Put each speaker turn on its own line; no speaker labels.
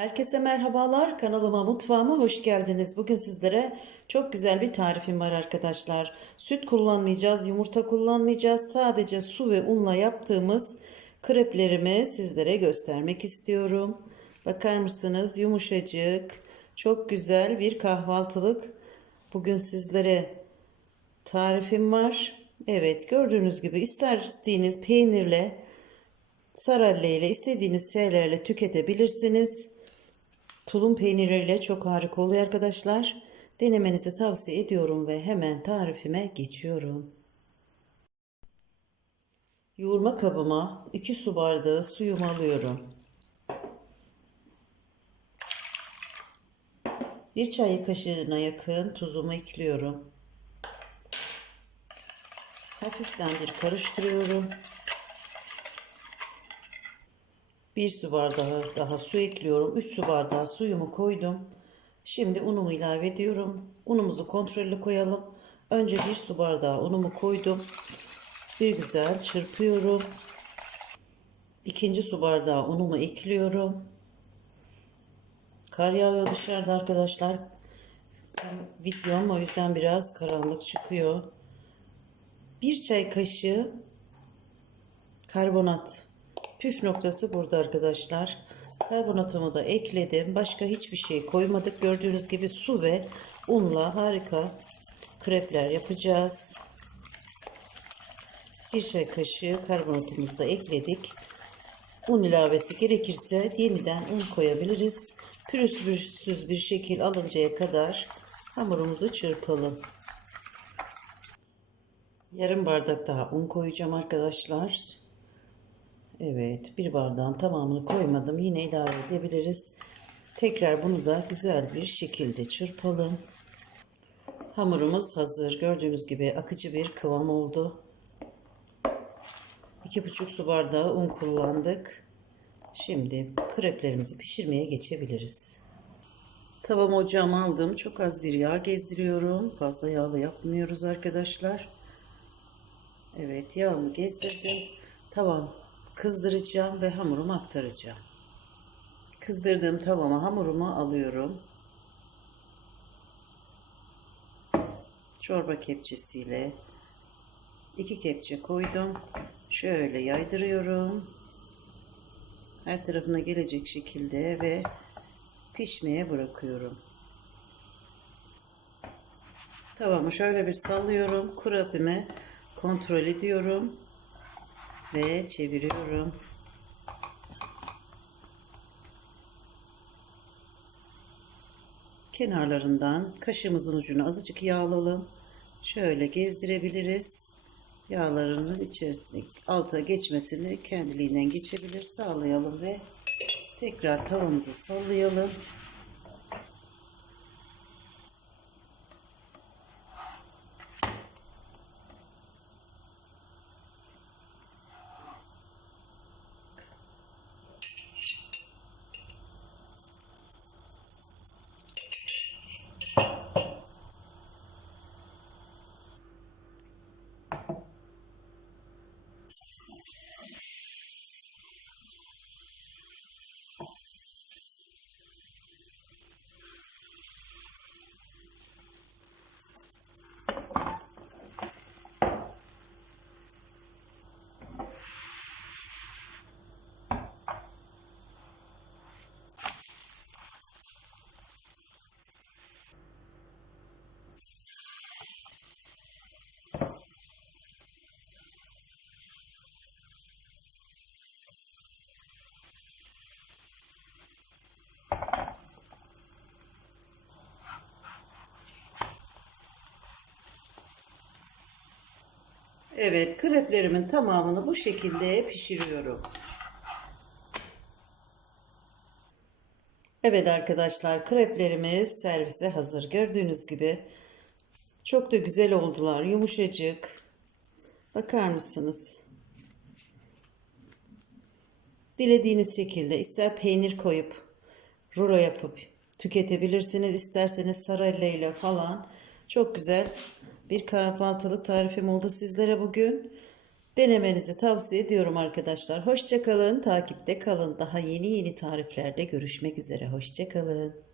Herkese merhabalar. Kanalıma, mutfağıma hoş geldiniz. Bugün sizlere çok güzel bir tarifim var arkadaşlar. Süt kullanmayacağız, yumurta kullanmayacağız. Sadece su ve unla yaptığımız kreplerimi sizlere göstermek istiyorum. Bakar mısınız? Yumuşacık, çok güzel bir kahvaltılık. Bugün sizlere tarifim var. Evet, gördüğünüz gibi isterseniz peynirle, Sarelle ile istediğiniz şeylerle tüketebilirsiniz. Tulum peynirleriyle çok harika oluyor arkadaşlar. Denemenizi tavsiye ediyorum ve hemen tarifime geçiyorum. Yoğurma kabıma 2 su bardağı suyumu alıyorum. 1 çay kaşığına yakın tuzumu ekliyorum. Hafiften bir karıştırıyorum. 1 su bardağı daha su ekliyorum. 3 su bardağı suyumu koydum. Şimdi unumu ilave ediyorum. Unumuzu kontrollü koyalım. Önce 1 su bardağı unumu koydum. Bir güzel çırpıyorum. İkinci su bardağı unumu ekliyorum. Kar yağıyor dışarıda arkadaşlar. Videom o yüzden biraz karanlık çıkıyor. Bir çay kaşığı karbonat Püf noktası burada arkadaşlar. Karbonatımı da ekledim. Başka hiçbir şey koymadık. Gördüğünüz gibi su ve unla harika krepler yapacağız. Bir çay kaşığı karbonatımızı da ekledik. Un ilavesi gerekirse yeniden un koyabiliriz. Pürüzsüz bir şekil alıncaya kadar hamurumuzu çırpalım. Yarım bardak daha un koyacağım arkadaşlar. Evet bir bardağın tamamını koymadım. Yine ilave edebiliriz. Tekrar bunu da güzel bir şekilde çırpalım. Hamurumuz hazır. Gördüğünüz gibi akıcı bir kıvam oldu. 2,5 su bardağı un kullandık. Şimdi kreplerimizi pişirmeye geçebiliriz. Tavamı ocağıma aldım. Çok az bir yağ gezdiriyorum. Fazla yağlı yapmıyoruz arkadaşlar. Evet yağımı gezdirdim. Tavam kızdıracağım ve hamurumu aktaracağım. Kızdırdığım tavama hamurumu alıyorum. Çorba kepçesiyle iki kepçe koydum. Şöyle yaydırıyorum. Her tarafına gelecek şekilde ve pişmeye bırakıyorum. Tavamı şöyle bir sallıyorum. Kurapimi kontrol ediyorum ve çeviriyorum. Kenarlarından kaşığımızın ucunu azıcık yağlayalım. Şöyle gezdirebiliriz. Yağlarının içerisine alta geçmesini kendiliğinden geçebilir sağlayalım ve tekrar tavamızı sallayalım. Evet, kreplerimin tamamını bu şekilde pişiriyorum. Evet arkadaşlar, kreplerimiz servise hazır. Gördüğünüz gibi çok da güzel oldular. Yumuşacık. Bakar mısınız? Dilediğiniz şekilde ister peynir koyup rulo yapıp tüketebilirsiniz. İsterseniz sarelle ile falan çok güzel bir kahvaltılık tarifim oldu sizlere bugün. Denemenizi tavsiye ediyorum arkadaşlar. Hoşça kalın, takipte kalın. Daha yeni yeni tariflerde görüşmek üzere. Hoşça kalın.